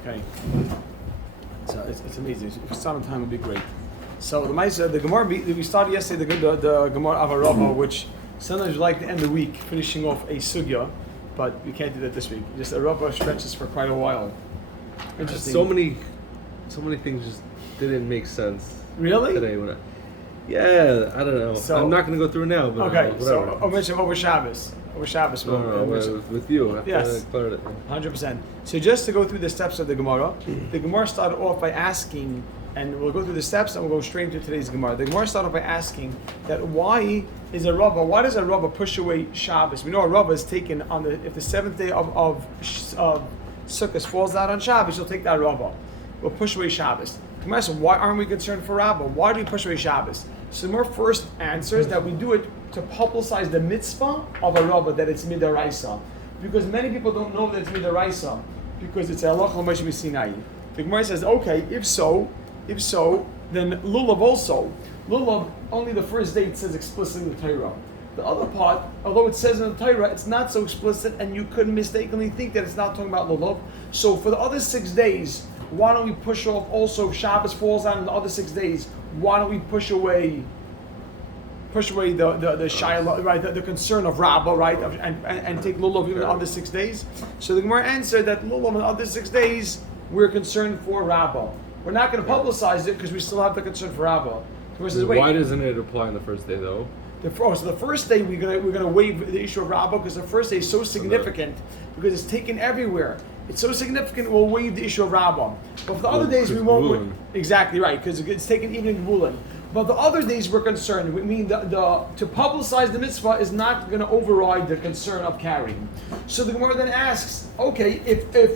Okay. So it's amazing. If we start on time, it would be great. So the Gemara, we started yesterday the Gemara of Arava, which sometimes we like to end the week finishing off a sugya, but we can't do that this week. Just Arava stretches for quite a while. Interesting. So many things just didn't make sense. Really? Today, yeah, I don't know. So, I'm not going to go through now, but okay. whatever. So I'll mention over Shabbos. No, with you. Yes. 100%. So just to go through the steps of the Gemara started off by asking, and we'll go through the steps and we'll go straight into today's Gemara. The Gemara started off by asking that why does a Rava push away Shabbos? We know a Rava is taken on if the seventh day of Sukkot falls out on Shabbos, you'll take that Rava. We'll push away Shabbos. The Gemara says, why aren't we concerned for Rava? Why do we push away Shabbos? So the Gemara first answers that we do it to publicize the mitzvah of a Rava, that it's midaraisa. Because many people don't know that it's midaraisa, because it's halacha l'Moshe Sinai. The Gemara says, okay, if so, then lulav also. Lulav, only the first day it says explicitly in the Torah. The other part, although it says in the Torah, it's not so explicit, and you could mistakenly think that it's not talking about lulav. So for the other 6 days, why don't we push off also if Shabbos falls out in the other 6 days? Why don't we push away the shayla, right? The concern of Rabbah, right? And take lulav even on the 6 days. So the Gemara answered that lulav on the other 6 days we're concerned for Rabbah. We're not going to publicize it because we still have the concern for Rabbah. So why doesn't it apply on the first day though? So the first day we're gonna waive the issue of Rabbah because the first day is so significant because it's taken everywhere. It's so significant we'll waive the issue of Rabbah. But for the other days we won't. Exactly right, because it's taken even in Gvulin. But the other days we're concerned. We mean to publicize the mitzvah is not going to override the concern of carrying. So the Gemara then asks, okay, if to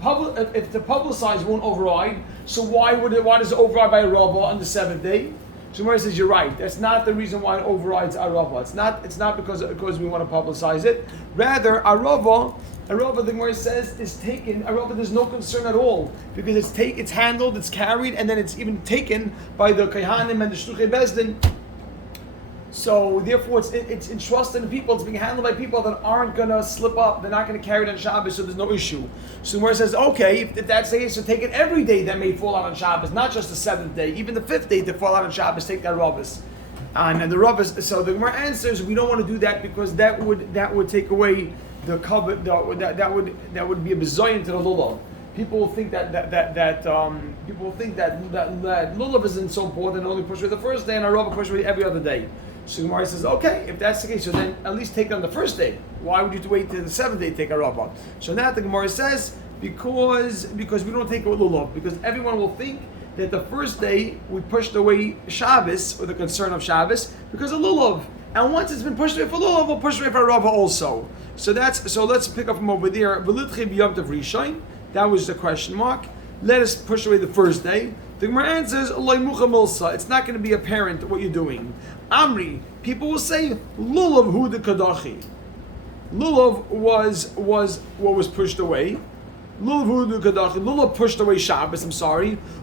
publicize won't override, so why does it override by a Rabbah on the seventh day? So Gemara says you're right. That's not the reason why it overrides Arava. It's not because we want to publicize it. Rather, Arava, the Gemara says, is taken. Arava, there's no concern at all because it's handled, it's carried, and then it's even taken by the Kayhanim and the Shluchei Bezdin. So therefore, it's entrusted in people. It's being handled by people that aren't going to slip up. They're not going to carry it on Shabbos, so there's no issue. So Gemara says, okay, if that's the case, so take it every day that may fall out on Shabbos, not just the seventh day, even the fifth day to fall out on Shabbos, take that Rabbos. And the Rabbos. So the Gemara answers, we don't want to do that because that would take away the cover. That would be a bizayon to the lulav. People will think that lulav isn't so important. Only push away the first day, and a Rabbah push away every other day. So Gemara says, okay, if that's the case, so then at least take it on the first day. Why would you wait till the seventh day to take a Rabbah? So now the Gemara says, because we don't take it with lulav, because everyone will think that the first day we pushed away Shabbos, or the concern of Shabbos, because of lulav. And once it's been pushed away for lulav, we'll push away for Rabbah also. So let's pick up from over there. That was the question mark. Let us push away the first day. The Gemara answers, it's not going to be apparent what you're doing. Amri, people will say, lulav hu de kadachi. Lulav was what was pushed away. Lulav hu de kadachi. Lulav pushed away Shabbos,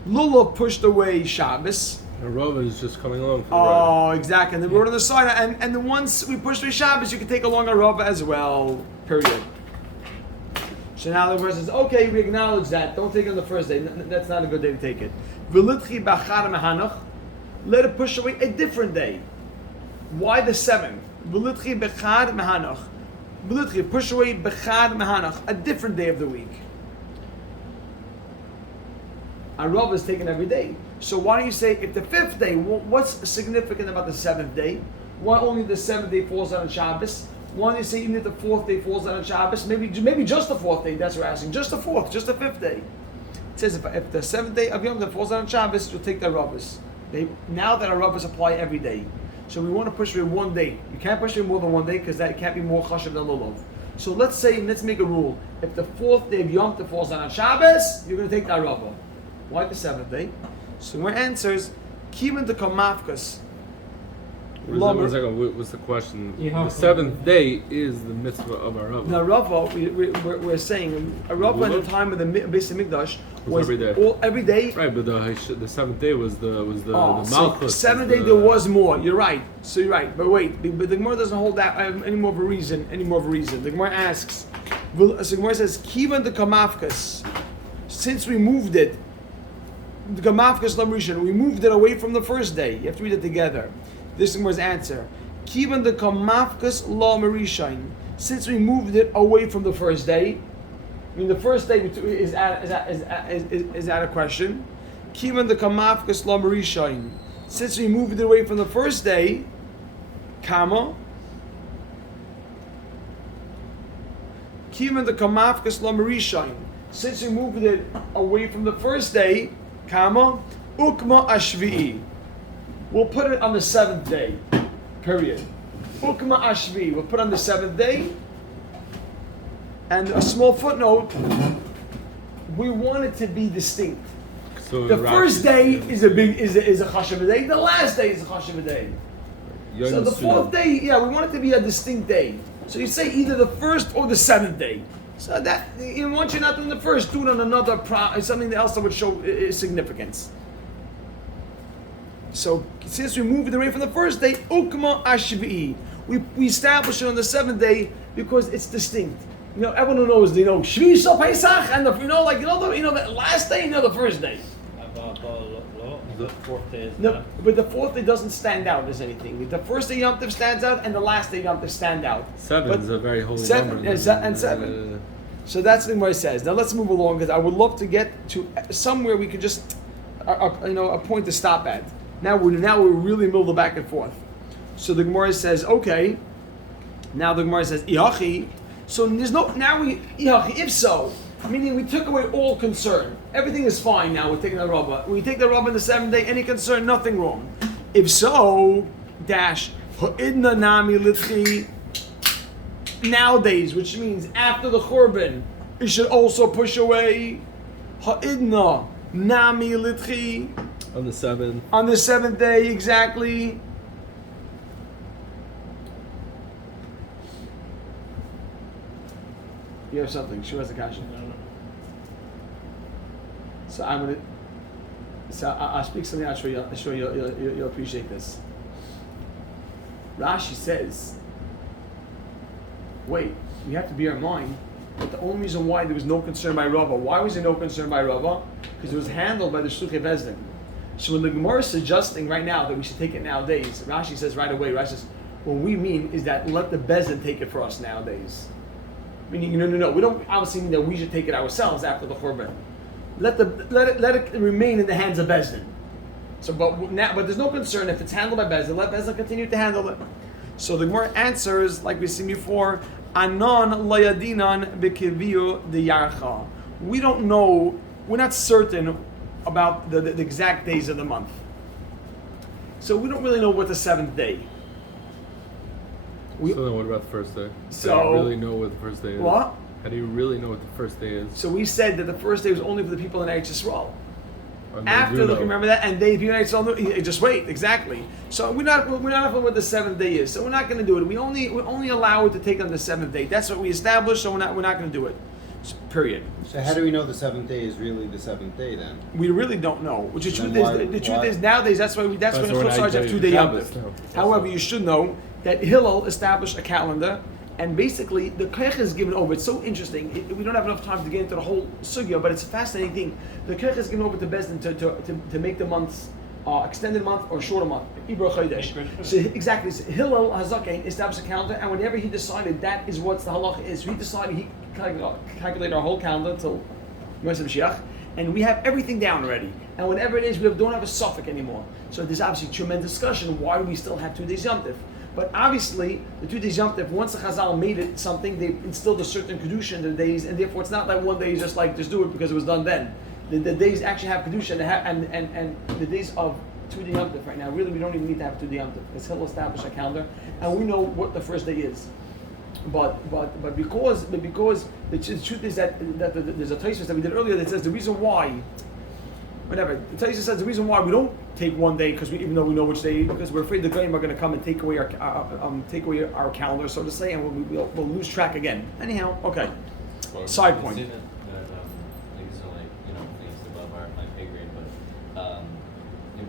Lulav pushed away Shabbos. The Rava is just coming along. Exactly. And the road on the side. And then once we push away Shabbos, you can take along a Rava as well. Period. So now the verse says, okay, we acknowledge that. Don't take it on the first day. That's not a good day to take it. Let it push away a different day. Why the seventh? Push away a different day of the week. A Rav is taken every day. So why don't you say, if the fifth day, what's significant about the seventh day? Why only the seventh day falls out on Shabbos? Why don't you say even if the fourth day falls out on Shabbos? Maybe just the fourth day, that's what we're asking. Just the fourth, just the fifth day. It says if the seventh day of Yom Tov falls out on Shabbos, you'll take the Rabbos. Now that our Rabbos apply every day. So we want to push away one day. You can't push away more than one day because that can't be more chashav than lulav. So let's make a rule. If the fourth day of Yom Tov falls out on Shabbos, you're going to take that Rabbah. Why the seventh day? So our answers, Kivan to Kamafkas. What's the question? The seventh day is the mitzvah of our Rabbah. Now, Rabbah, we're saying a Rabbah at the time of the Beis Hamikdash was every day. Right, but the seventh day was the Malchus. Seventh day there was more. You're right. So you're right. But wait, but the Gemara doesn't hold that any more of a reason. The Gemara asks. So the Gemara says, "Kivan the Kamafkas." since we moved it, the Gemafkas Lam Rishon, we moved it away from the first day. You have to read it together. This is answer. Kivan the Gemafkas Lam Rishon, since we moved it away from the first day. I mean, the first day is out of question. Kivan the Gemafkas Lam Rishon, since we moved it away from the first day, Kama. Kivan the Kamafkas Lamarishine, since we moved it away from the first day, Kama, Ukma Ashvi'i. We'll put it on the 7th day. Period. Ukma Ashvi'i. We'll put it on the 7th day. And a small footnote, we want it to be distinct. So the first day is a chashav day. The last day is a chashav day. So the 4th day, we want it to be a distinct day. So you say either the 1st or the 7th day. So that once you're not doing the first, do it on another something else that would show significance. So since we moved it away from the first day, ukma ashvi'i, we establish it on the 7th day because it's distinct. Everyone knows Shvi Shal Pesach and the last day, the first day. The 4th day is no, but the 4th day doesn't stand out as anything. The first day Yom Tov stands out, and the last day Yom Tov stand out. 7 is a very holy number. And 7. So that's the way it says. Now let's move along, because I would love to get to somewhere we could just, a point to stop at. Now we're really in the middle of the back and forth. So the Gemara says, okay. Now the Gemara says, Ihachi. So there's no, now Ihachi, if so, meaning we took away all concern. Everything is fine now. We're taking the Rabbah. We take the Rabbah in the 7th day. Any concern? Nothing wrong. If so, ha'idna nami litchi. Nowadays, which means after the Churban, it should also push away ha'idna nami litchi. On the 7th. On the 7th day, exactly. You have something. She has a question. So I'll speak something. I'm sure you'll appreciate this. Rashi says, wait, we have to bear in mind that the only reason why there was no concern by Rava, why was there no concern by Rava? Because it was handled by the Shluchei Bezdin. So when the Gemara is suggesting right now that we should take it nowadays, Rashi says right away, Rashi says, what we mean is that let the Bezdin take it for us nowadays. Meaning, no. We don't obviously mean that we should take it ourselves after the Churban. Let it remain in the hands of Bezdin. So, but there's no concern if it's handled by Bezdin. Let Bezdin continue to handle it. So the Gemara answers, like we've seen before, Anon layadinan bekiviu deyarcha. We don't know. We're not certain about the exact days of the month. So we don't really know what the 7th day. So then what about the first day? So How do you really know what the first day is? What? How do you really know what the first day is? So we said that the first day was only for the people in Eretz Yisrael. After, remember that, and they just wait exactly. So we're not knowing what the 7th day is. So we're not going to do it. We only allow it to take on the 7th day. That's what we established. So we're not going to do it. Period. So how do we know the 7th day is really the 7th day then? We really don't know. Which the truth is nowadays that's when the Chutzars have 2-day Yom Tov. However, you should know that Hillel established a calendar. And basically, the Kech is given over. It's so interesting. We don't have enough time to get into the whole sugya, but it's a fascinating thing. The Kech is given over to Bezdin to make the months extended month or shorter month. Ibra Chodesh. So exactly, so Hillel Hazaken established a calendar, and whenever he decided that is what the halacha is, he decided he calculated our whole calendar till Moshe Mashiach, and we have everything down already. And whenever it is, we don't have a suffix anymore. So there's obviously tremendous discussion. Why do we still have 2 days Yom Tov? But obviously, the 2 days Yom Tov, once the Chazal made it something, they instilled a certain kedusha in the days, and therefore it's not like one day just do it because it was done then. The days actually have kedusha, and the days of 2 day Yom Tov right now, really we don't even need to have 2 day Yom Tov. Because he'll establish a calendar, and we know what the first day is. But because the truth is that there's a Tosfos that we did earlier that says the reason why. Whatever. The Tosfos says the reason why we don't take 1 day, because even though we know which day, because we're afraid the Goyim are going to come and take away our calendar, so to say, and we'll lose track again. Anyhow, okay. Well, Side point. These are like things above my pay grade, but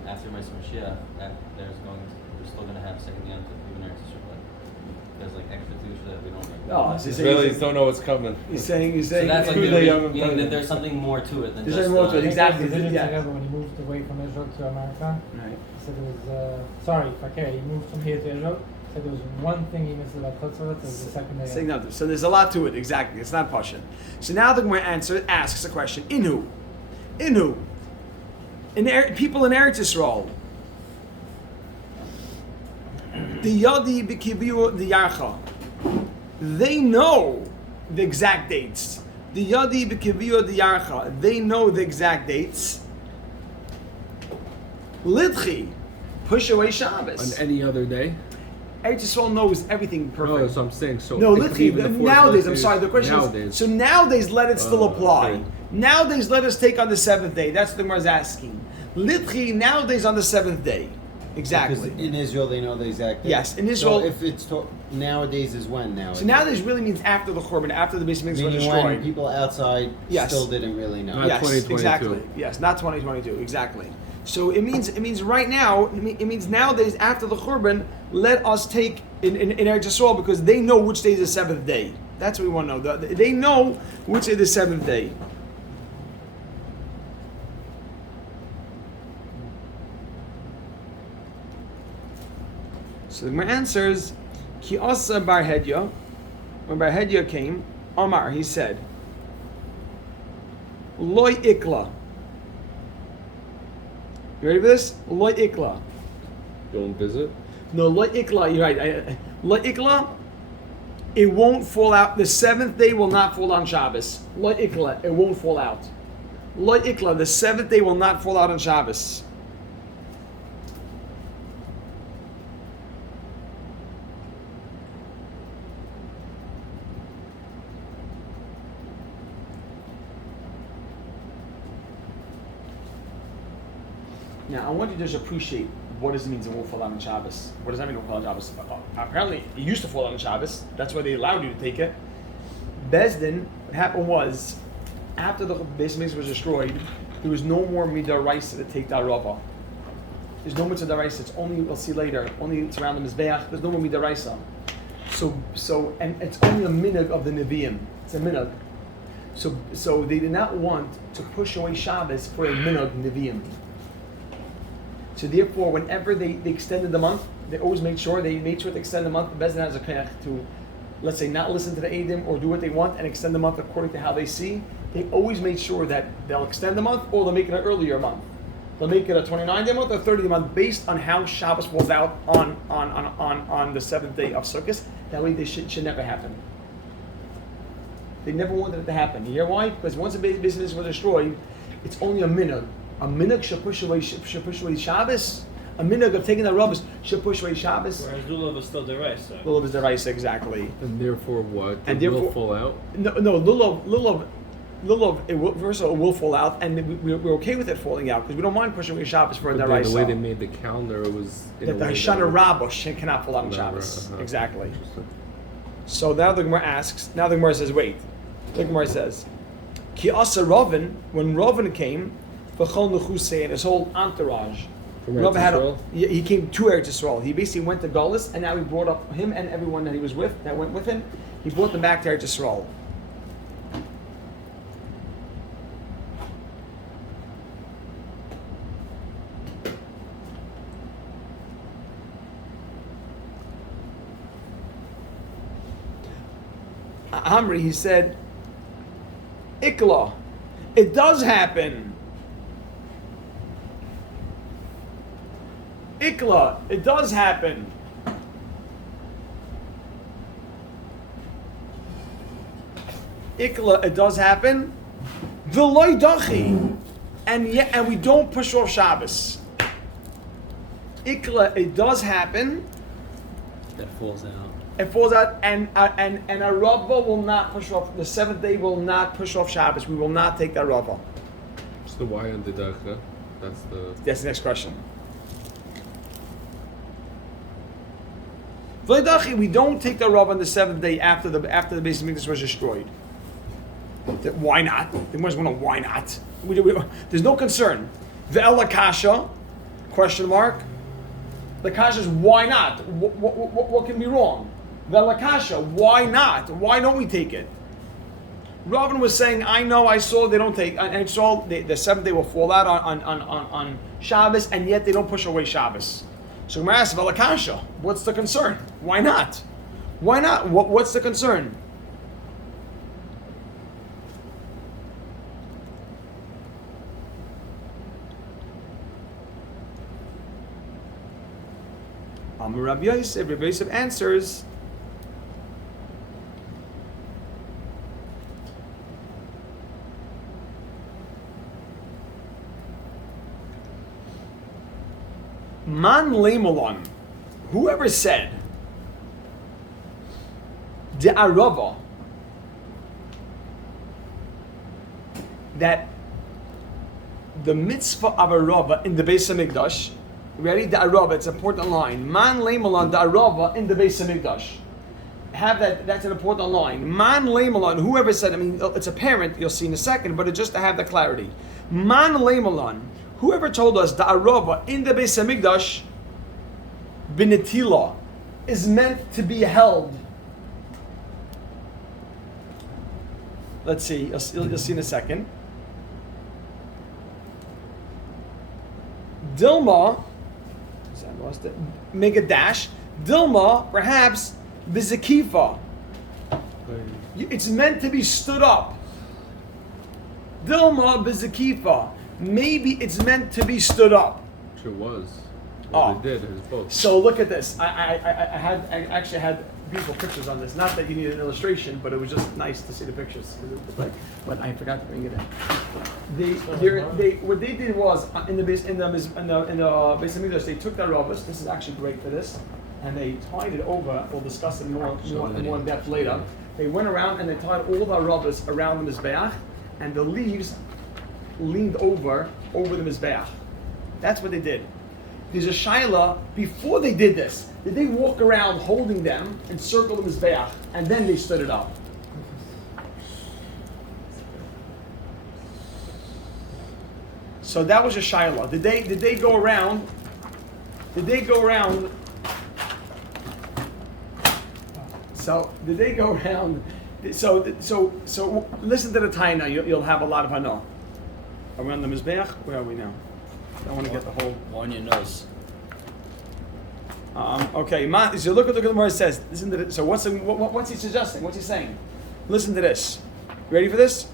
after my Mashiach, we're still going to have second Yom Tov even Eretz Yisrael. there's like extra kedusha that we don't make. Oh, so Israelis don't know what's coming. He's saying. So that's like Who they haven't meaning done that it. there's something more to it than There's just something more to it, exactly. He did it Yeah. together when he moved away from Israel to America. Right. He said it was, sorry, Fakir, he moved from here to Israel. He said there was one thing he missed about Chutzpah, it was the second day. Saying nothing. So there's a lot to it. Exactly. It's not Pasha. So now the Gemara asks a question. Inu. People in Eretz Yisrael. The Yadi B'Kiviu the Yarcha. They know the exact dates. The Yadi B'Kiviu the Yarcha. They know the exact dates. Lidchi. Push away Shabbos. On any other day? Eretz Yisrael knows everything perfect. No, that's what I'm saying. So No, it could be even the fourth nowadays, day I'm is sorry, the question nowadays. is, so nowadays let it still apply. okay. Nowadays let us take on the seventh day. That's what the Gemara is asking. Litchi, nowadays on the seventh day. Exactly. Because in Israel they know the exact date. Yes, in Israel- So if it's nowadays is when nowadays. So nowadays really means after the Churban, after the Beis Hamikdash was Meaning when destroyed. people outside Yes. still didn't really know. Not Yes, 2022. exactly. Yes, not 2022, exactly. So it means right now, it means nowadays after the Churban, let us take in Eretz Yisrael because they know which day is the seventh day. That's what we want to know. They know which is the seventh day. So the Gemara answers, Ki asa bar Hedya. When Bar Hedya came, Omar, he said, Loi ikla. You ready for this? Loi ikla. Don't visit. No, Loi ikla, you're right. Loi ikla, it won't fall out. The seventh day will not fall on Shabbos. Loi ikla, it won't fall out. Loi ikla, the seventh day will not fall out on Shabbos. Now, I want you to just appreciate what does it mean it won't fall out on Shabbos. What does that mean it won't fall out on Shabbos? Apparently, it used to fall out on Shabbos. That's why they allowed you to take it. Bezdin, what happened was, after the Beis Hamikdash was destroyed, there was no more midaraisa to take that rava. There's no mitzvah daraisa. It's only, we'll see later, only it's around the Mizbeach. There's no more midaraisa. So, and it's only a minhag of the Nevi'im. It's a minhag. So they did not want to push away Shabbos for a minhag Nevi'im. So therefore, whenever they extended the month, they always made sure to extend the month. The Bezdin has a koyach to, let's say, not listen to the Eidim or do what they want and extend the month according to how they see. They always made sure that they'll extend the month or they'll make it an earlier month. They'll make it a 29-day month or 30-day month based on how Shabbos falls out on the seventh day of Sukkot. That way, they should never happen. They never wanted it to happen. You hear why? Because once the business was destroyed, it's only a minhag. A minhag should push away Shabbos. A minhag of taking the rubbish should push away Shabbos. Whereas Lulav is still deraisa. Lulav is the rice, exactly. And therefore what? And It therefore- will fall out? No, Lulav, first of all, it will fall out, and we're okay with it falling out because we don't mind pushing away Shabbos for a But deraisa. the way they made the calendar was in That a the way Hashana that- Rabosh cannot fall out on Right, Shabbos. right, Exactly. Interesting. So now the Gemara asks, now the Gemara says, wait. The Gemara says, Ki asa Ravin, when Ravin came, V'chol Nechusei and his whole entourage. From Ravin Eretz Yisrael? he came to Eretz Yisrael. He basically went to Galus, and now he brought up him and everyone that he was with, that went with him. He brought them back to Eretz Yisrael. Amri, he said, Ikla, it does happen. Ikla, it does happen. Ikla, it does happen. V'loy dachi, and we don't push off Shabbos. Ikla, it does happen. That falls out. It falls out, and a Rava will not push off. The seventh day will not push off Shabbos. We will not take that Rava. It's the Y on the Dacha. That's the... That's the next question. V'ledachi, we don't take the Rava on the seventh day after the Beis Hamikdash was destroyed. Why not? The Gemara's going to why not? There's no concern. Ve'ela kasha? Question mark. The kasha is why not? What can be wrong? Velakasha, why not? Why don't we take it? Ravin was saying, I know, I saw they don't take, and saw the seventh day will fall out on Shabbos, and yet they don't push away Shabbos. So Gemara asks, Velakasha, what's the concern? Why not? Why not? What's the concern? Amar Rabbi Yosef, Rabbi Yosef answers, Man Leimalon, whoever said the Arava that the mitzvah of Arava in the Beis Hamikdash, ready? The Arava, it's an important line. Man Leimalon, the Arava in the Beis Hamikdash. Have that, that's an important line. Man Leimalon, whoever said, I mean, it's apparent, you'll see in a second, but just to have the clarity. Man Leimalon, whoever told us the Arava in the Beis Hamikdash, Binetila, is meant to be held. Let's see, you'll see in a second. Dilma, I lost it. Make a dash. Dilma, perhaps, Bizakifa. It's meant to be stood up. Dilma Bizakifa. Maybe it's meant to be stood up. Sure was. Oh. They did. It was both. So look at this. I actually had beautiful pictures on this. Not that you need an illustration, but it was just nice to see the pictures. But I forgot to bring it in. What they did was in the Beis Hamikdash, they took their robbers. This is actually great for this, and they tied it over. We'll discuss it more in depth later. They went around and they tied all the robbers around the mizbeach, and the leaves leaned over the mizbeach. That's what they did. There's a shaila, before they did this, did they walk around holding them and circle the mizbeach, and then they stood it up? So that was a shaila. Did they go around? Did they go around? So did they go around? So listen to the time now. You'll have a lot of hana. Around the mizbeach. Where are we now? I want to get the whole. On your nose. Okay, so look at the Gemara says. Listen to this. So what's he suggesting? What's he saying? Listen to this. You ready for this?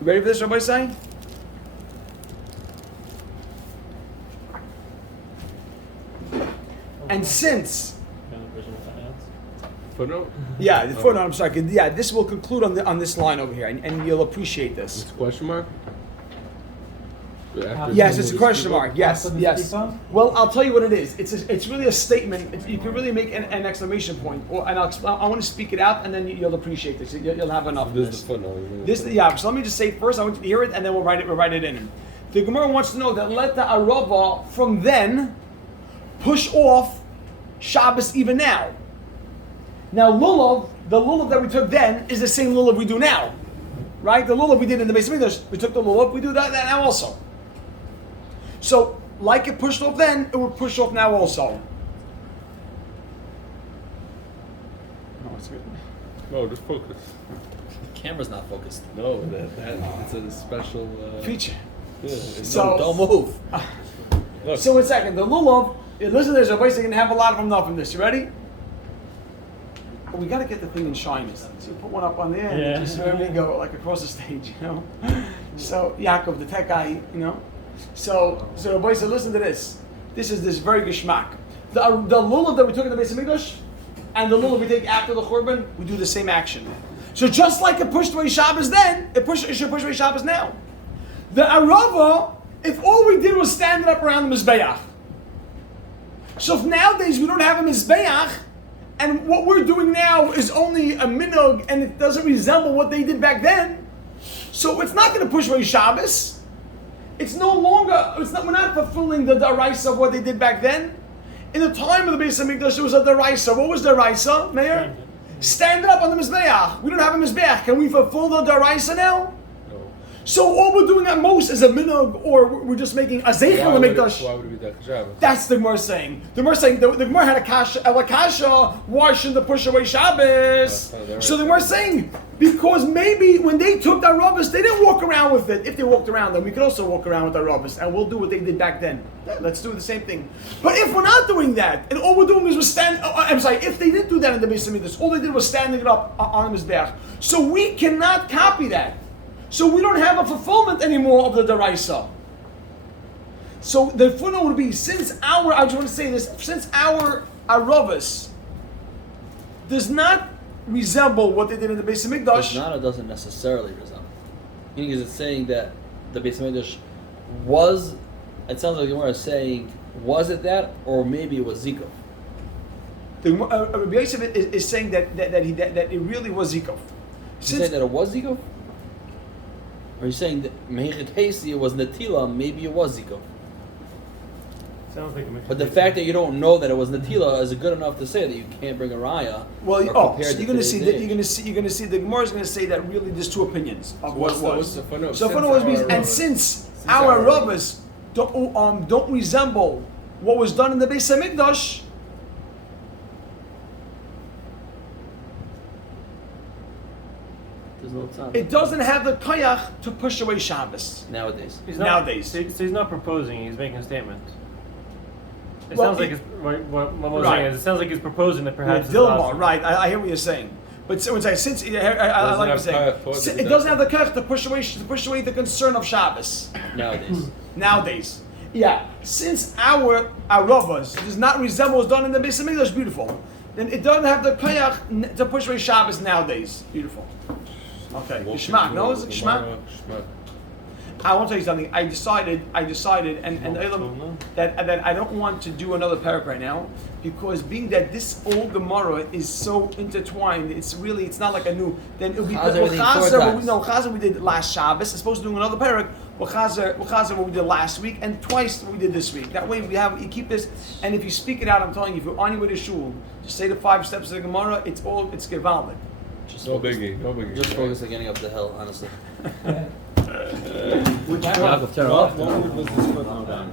You ready for this, Rabbi saying? And since. Footnote? Yeah, the footnote. I'm sorry. Yeah, this will conclude on this line over here, and you'll appreciate this. It's a question mark? Yes, it's a question mark. Yes, After the yes. skip-on? Well, I'll tell you what it is. It's really a statement. You can really make an exclamation point, and I want to speak it out, and then you'll appreciate this. You'll have enough of This this. is the footnote. This, yeah. So let me just say first. I want you to hear it, and then we'll write it in. The Gemara wants to know that let the Arava from then push off Shabbos even now. Now lulav, the lulav that we took then is the same lulav we do now, right? The lulav we did in the Beis Hamikdash, we took the lulav, we do that now also. So, like it pushed off then, it would push off now also. No, it's good. No, just focus. The camera's not focused. No, it's a special Feature. Yeah, So- Don't move. look. So, one second. The lulav, listen, there's a way they can have a lot of them enough from this. You ready? But we got to get the thing in shiny. So you put one up on there and just let me go like across the stage, you know? So, Yaakov, the tech guy, you know? So everybody said, listen to this. This is this very geschmack. The lulav that we took in the Beis Hamikdash and the lulav we take after the Churban, we do the same action. So just like it pushed away Shabbos then, it should push away Shabbos now. The Arava, if all we did was stand it up around the Mizbeach. So if nowadays we don't have a Mizbeach, and what we're doing now is only a minog, and it doesn't resemble what they did back then, so it's not going to push away Shabbos. It's no longer, we're not fulfilling the daraisa of what they did back then. In the time of the Beis Hamikdash, there was a daraisa. What was daraisa, Mayor? Stand up on the Mizbeach. We don't have a Mizbeach. Can we fulfill the daraisa now? No. So all we're doing at most is a minhag, or we're just making a zeichel Why would it lemikdash. be that Shabbos? That's the Gemara saying. The Gemara saying the Gemara had a kasha. Why shouldn't they push away Shabbos? Right. So the Gemara saying because maybe when they took the Rabbis, they didn't walk around with it. If they walked around, then we could also walk around with the Rabbis, and we'll do what they did back then. Yeah, let's do the same thing. But if we're not doing that, and all we're doing is we're standing, I'm sorry, if they did do that in the Beis Hamikdash, all they did was standing it up on the Mizbeach. So we cannot copy that. So we don't have a fulfillment anymore of the Daraisa. So the footnote would be, since I just want to say this, since our Aravis does not resemble what they did in the Beis Hamikdash. Does not or doesn't necessarily resemble. Meaning, is it saying that the Beis Hamikdash was? It sounds like the Gemara is saying, was it that, or maybe it was Zikov? The Rabbi Yosef is saying that it really was Zikov. You saying that it was Zikov? Or are you saying that Mehechet Hesi was Natila, maybe it was Zikov? Sounds like a mixture. But the fact that you don't know that it was Natila is good enough to say that you can't bring a raya. Well, or so compare it you're to going to today's see that age. you're going to see the Gemara is going to say that really there's two opinions of what it was. What's the footnote? So Since footnote was our means, and Rabbis- since our our Rabbis- Rabbis don't resemble what was done in the Beis Hamikdash. There's no time. It doesn't have the koyach to push away Shabbos. Nowadays. He's not, nowadays. So he's not proposing, he's making a statement. It Well, sounds like he- what Momo's Right. saying is, it sounds like he's proposing that perhaps it's Dilma, possible. right? I hear what you're saying, but since I like Doesn't what you're have saying, koyach towards it the doesn't have the koyach to push away the concern of Shabbos Nowadays. nowadays. Yeah, since our Rabbis does not resemble what's done in the Beis Hamikdash, beautiful. Then it doesn't have the koyach to push away Shabbos nowadays. Beautiful. Okay, Geschmack. No, is it Geschmack? Geschmack. I want to tell you something. I decided, and that I don't want to do another parak right now, because being that this old Gemara is so intertwined, it's not like a new. Then it'll be Chazar everything four times. Chazer we did last Shabbos. It's supposed to do another parak. Chazer what we did last week, and twice what we did this week. That way you keep this, and if you speak it out, I'm telling you, if you're on your way to shul, just say the 5 steps of the Gemara. It's gevaldik. No biggie. No biggie. Just focus on getting up the hill, honestly. Which Yaakov, turn it off. what word was this footnote on?